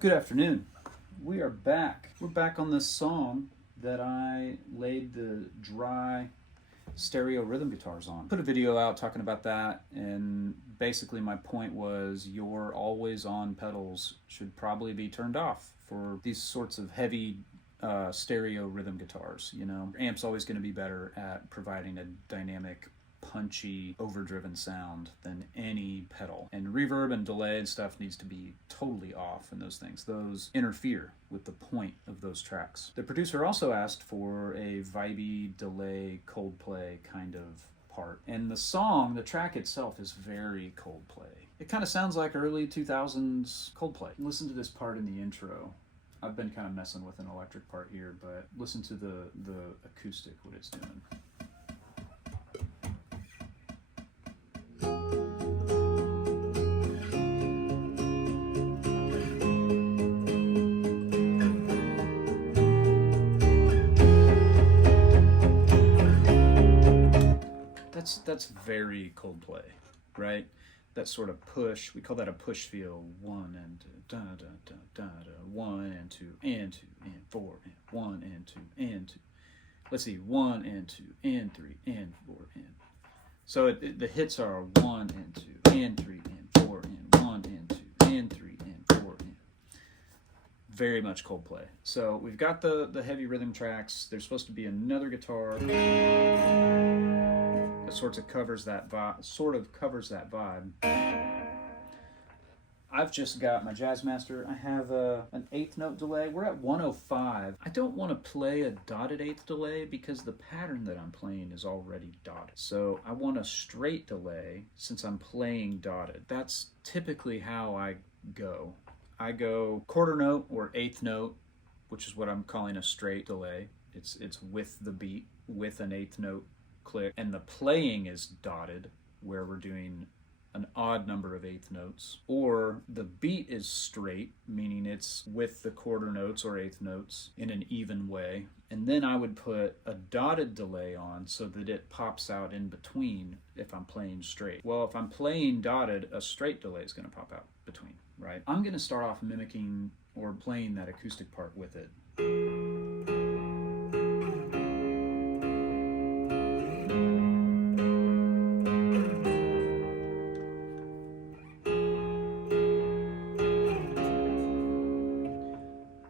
Good afternoon. We are back. We're back on this song that I laid the dry stereo rhythm guitars on. Put a video out talking about that, and basically my point was your always on pedals should probably be turned off for these sorts of heavy stereo rhythm guitars. You know, amp's always going to be better at providing a dynamic, punchy, overdriven sound than any pedal. And reverb and delay and stuff needs to be totally off, and those things. Those interfere with the point of those tracks. The producer also asked for a vibey, delay, Coldplay kind of part. And the song, the track itself, is very Coldplay. It kind of sounds like early 2000s Coldplay. Listen to this part in the intro. I've been kind of messing with an electric part here, but listen to the acoustic, what it's doing. That's very Coldplay, right? That sort of push, we call that a push feel. 1 and 2, da da da da da, 1 and 2 and 2 and 4 and 1 and 2 and 2. Let's see, 1 and 2 and 3 and 4 and. So the hits are 1 and 2 and 3 and 4 and 1 and 2 and 3 and 4 and. Very much Coldplay. So we've got the heavy rhythm tracks. There's supposed to be another guitar that sort of covers that vibe. I've just got my Jazzmaster. I have an eighth note delay. We're at 105. I don't want to play a dotted eighth delay because the pattern that I'm playing is already dotted. So I want a straight delay since I'm playing dotted. That's typically how I go. I go quarter note or eighth note, which is what I'm calling a straight delay. It's with the beat, with an eighth note click, and the playing is dotted, where we're doing an odd number of eighth notes, or the beat is straight, meaning it's with the quarter notes or eighth notes in an even way, and then I would put a dotted delay on so that it pops out in between if I'm playing straight. Well, if I'm playing dotted, a straight delay is going to pop out between, right? I'm going to start off mimicking or playing that acoustic part with it.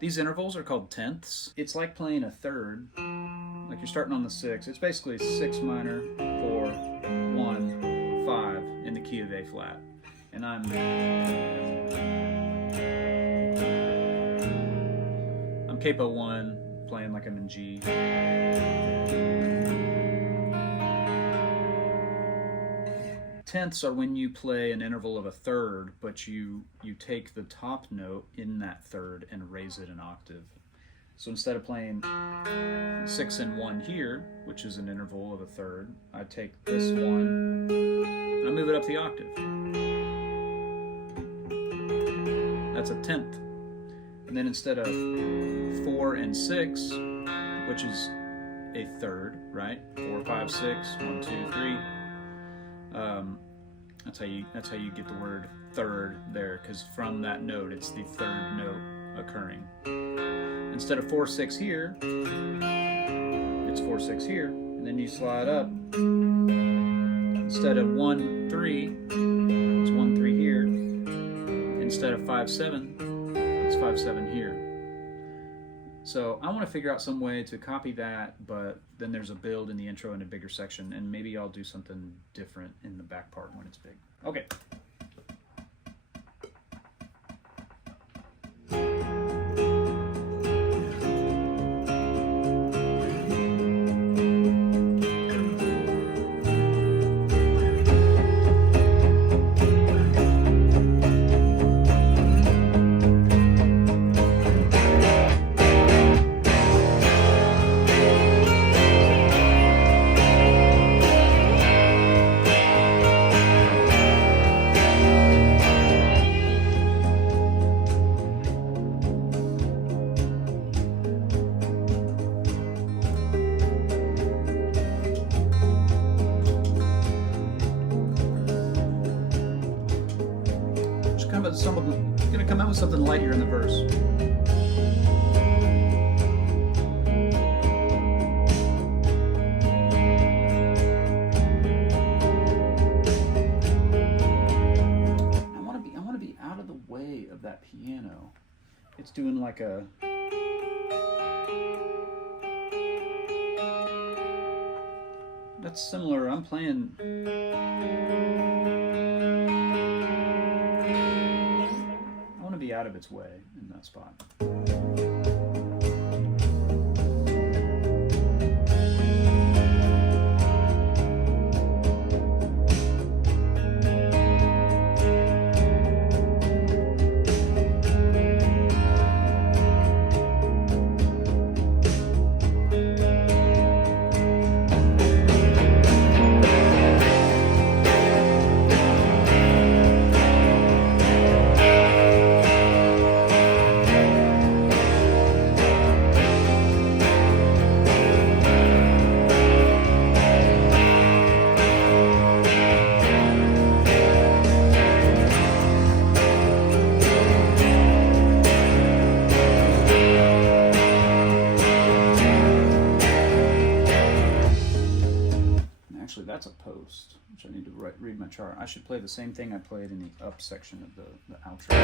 These intervals are called tenths. It's like playing a third, like you're starting on the 6. It's basically 6 minor, 4, 1, 5 in the key of A flat. And I'm capo 1, playing like I'm in G. Tenths are when you play an interval of a third, but you take the top note in that third and raise it an octave. So instead of playing 6 and 1 here, which is an interval of a third, I take this 1 and I move it up the octave. That's a tenth. And then instead of 4 and 6, which is a third, right? 4, 5, 6, 1, 2, 3. That's how you get the word third there, because from that note it's the third note occurring. Instead of 4, 6 here, it's 4, 6 here, and then you slide up. Instead of 1, 3, it's 1, 3 here. Instead of 5, 7, it's 5, 7 here. So I want to figure out some way to copy that, but then there's a build in the intro and a bigger section, and maybe I'll do something different in the back part when it's big. Okay. Gonna come out with something light here in the verse. I want to be out of the way of that piano. It's doing like a... That's similar. I'm playing... I want to be out of its way in that spot. That's a post, which I need to read my chart. I should play the same thing I played in the up section of the outro.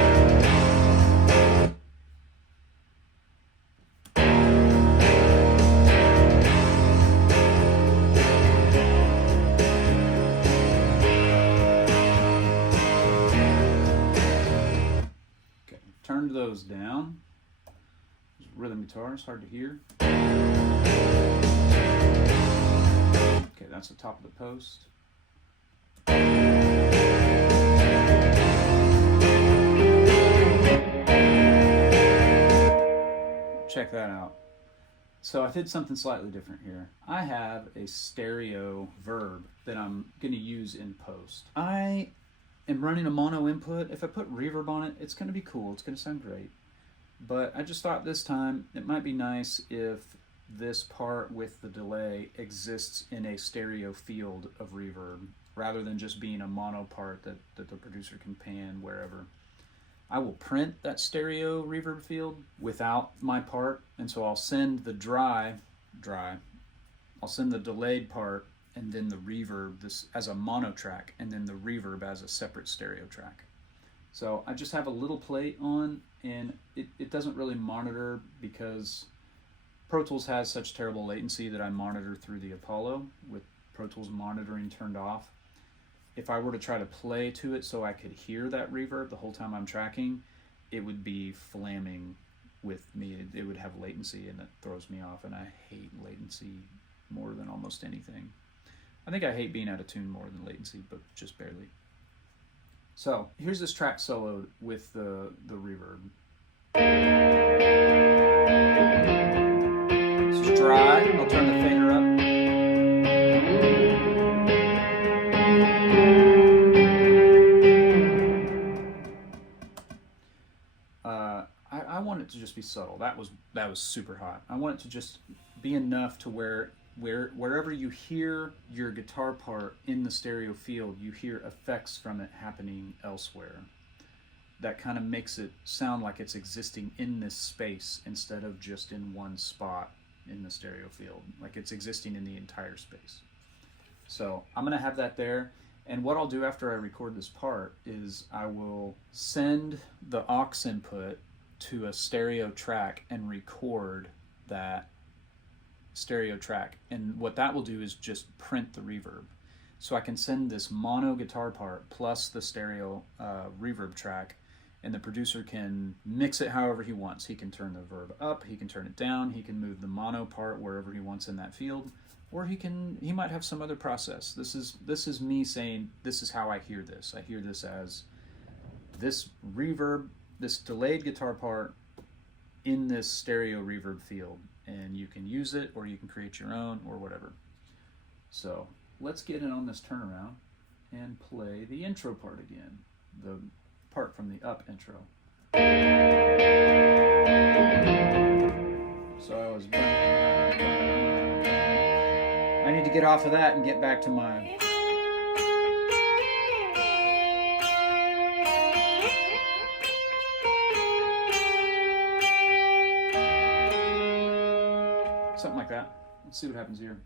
Okay, turned those down. Rhythm guitar, it's hard to hear. Okay, that's the top of the post. Check that out. So I did something slightly different here. I have a stereo verb that I'm going to use in post. I am running a mono input. If I put reverb on it, it's going to be cool. It's going to sound great. But I just thought this time it might be nice if this part with the delay exists in a stereo field of reverb rather than just being a mono part that the producer can pan wherever. I will print that stereo reverb field without my part, and so I'll send the I'll send the delayed part and then the reverb this as a mono track and then the reverb as a separate stereo track. So I just have a little plate on, and it doesn't really monitor because Pro Tools has such terrible latency that I monitor through the Apollo with Pro Tools monitoring turned off. If I were to try to play to it so I could hear that reverb the whole time I'm tracking, it would be flamming with me. It would have latency, and it throws me off, and I hate latency more than almost anything. I think I hate being out of tune more than latency, but just barely. So here's this track solo with the reverb. This is dry. I'll turn the fader up. I want it to just be subtle. That was super hot. I want it to just be enough to wherever you hear your guitar part in the stereo field, you hear effects from it happening elsewhere. That kind of makes it sound like it's existing in this space instead of just in one spot in the stereo field, like it's existing in the entire space. So I'm gonna have that there, and what I'll do after I record this part is I will send the aux input to a stereo track and record that stereo track, and what that will do is just print the reverb. So I can send this mono guitar part plus the stereo reverb track, and the producer can mix it however he wants. He can turn the verb up, he can turn it down, he can move the mono part wherever he wants in that field, or he might have some other process. This is me saying this is how I hear this. I hear this as this reverb, this delayed guitar part in this stereo reverb field, and you can use it or you can create your own or whatever. So let's get in on this turnaround and play the intro part again, the part from the up intro. So I need to get off of that and get back to my something like that. Let's see what happens here.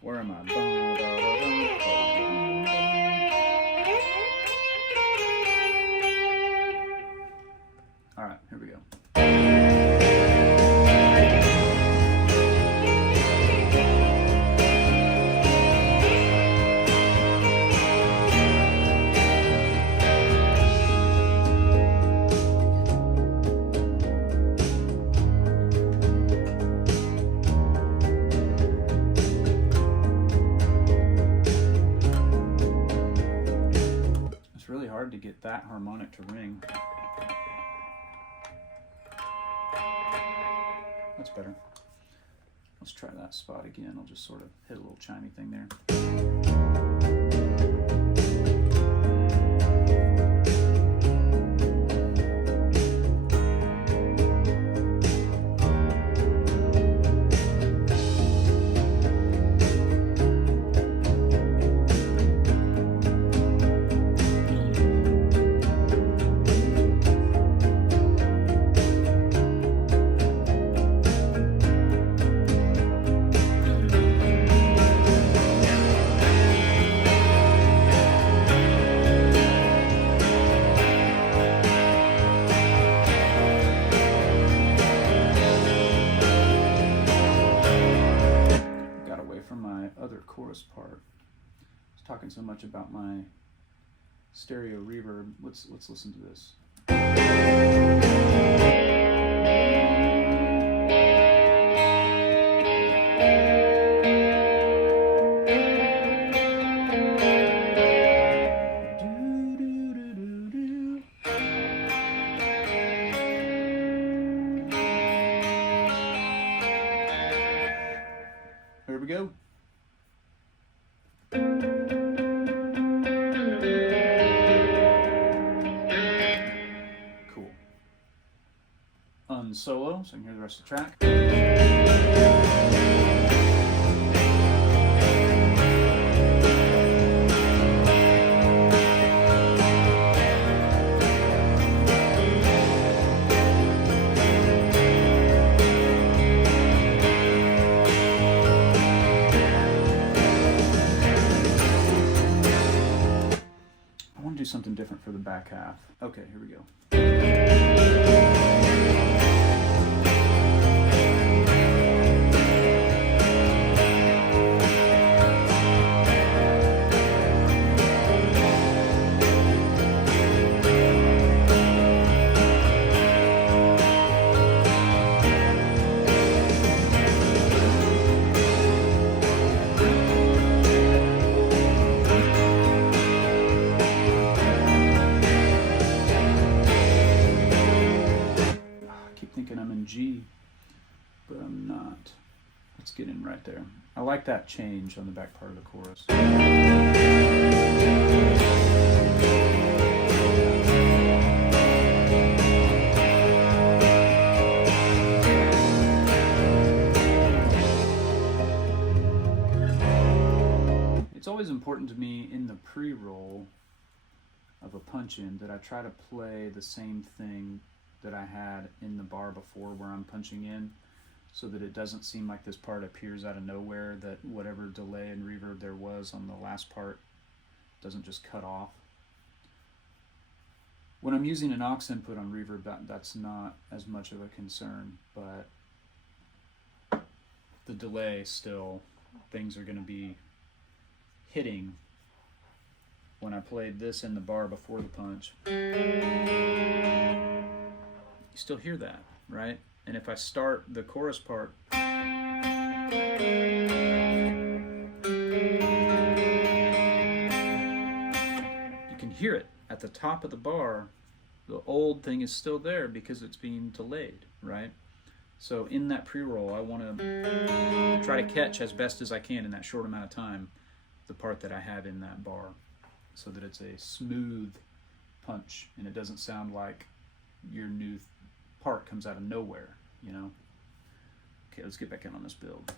Where am I? All right, here we go. It's really hard to get that harmonic to ring. That's better. Let's try that spot again. I'll just sort of hit a little chimey thing there. Chorus part. I was talking so much about my stereo reverb. Let's listen to this. Here we go. Cool. Unsolo, so I can hear the rest of the track. Do something different for the back half. Okay, here we go. G, but I'm not. Let's get in right there. I like that change on the back part of the chorus. It's always important to me in the pre-roll of a punch-in that I try to play the same thing that I had in the bar before where I'm punching in, so that it doesn't seem like this part appears out of nowhere, that whatever delay and reverb there was on the last part doesn't just cut off. When I'm using an aux input on reverb, that's not as much of a concern, but the delay still, things are going to be hitting. When I played this in the bar before the punch, you still hear that, right? And if I start the chorus part, you can hear it at the top of the bar. The old thing is still there because it's being delayed, right? So in that pre-roll, I want to try to catch as best as I can in that short amount of time the part that I have in that bar, so that it's a smooth punch and it doesn't sound like your new part comes out of nowhere, you know? Okay, let's get back in on this build.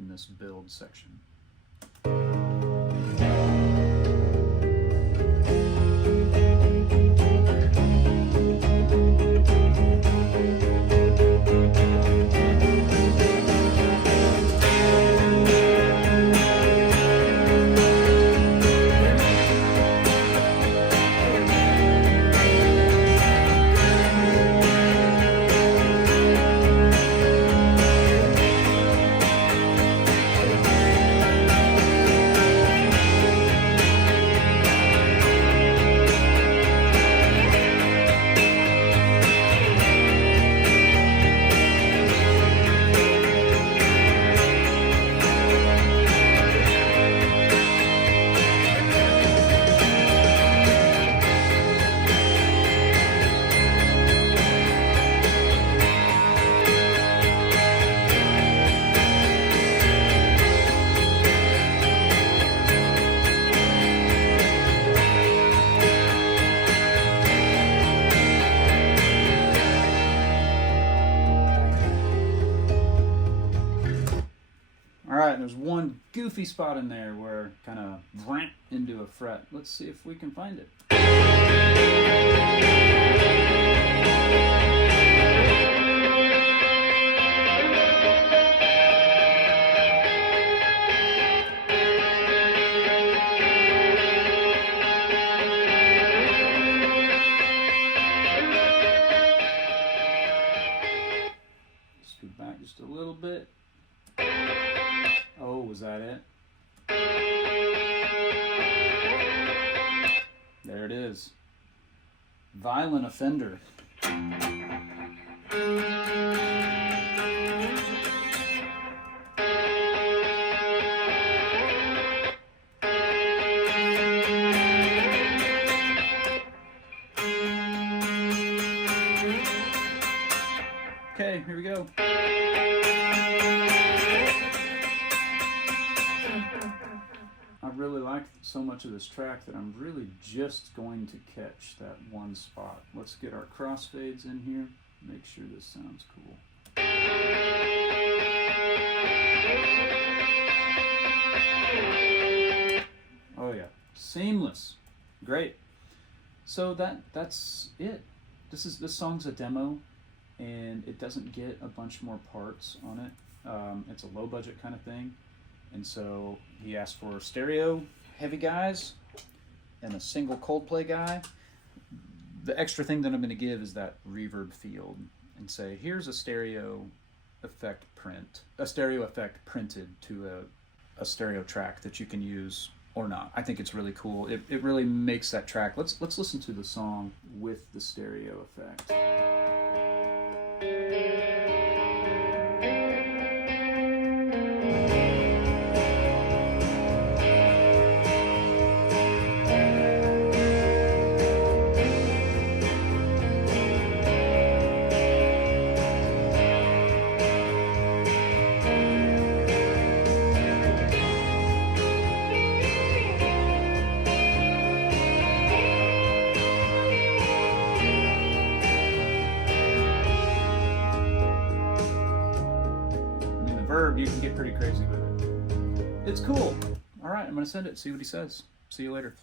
in this build section. Alright, there's one goofy spot in there where kind of rant into a fret. Let's see if we can find it. Scoot back just a little bit. Oh, was that it? There it is. Violent offender. Okay, here we go. I really like so much of this track that I'm really just going to catch that one spot. Let's get our crossfades in here. Make sure this sounds cool. Oh yeah, seamless. Great. So that's it. This song's a demo, and it doesn't get a bunch more parts on it. It's a low budget kind of thing. And so he asked for stereo heavy guys and a single Coldplay guy. The extra thing that I'm going to give is that reverb field and say, here's a stereo effect printed to a stereo track that you can use or not. I think it's really cool. It really makes that track. Let's listen to the song with the stereo effect. You can get pretty crazy with it. It's cool. All right, I'm going to send it, see what he says. See you later.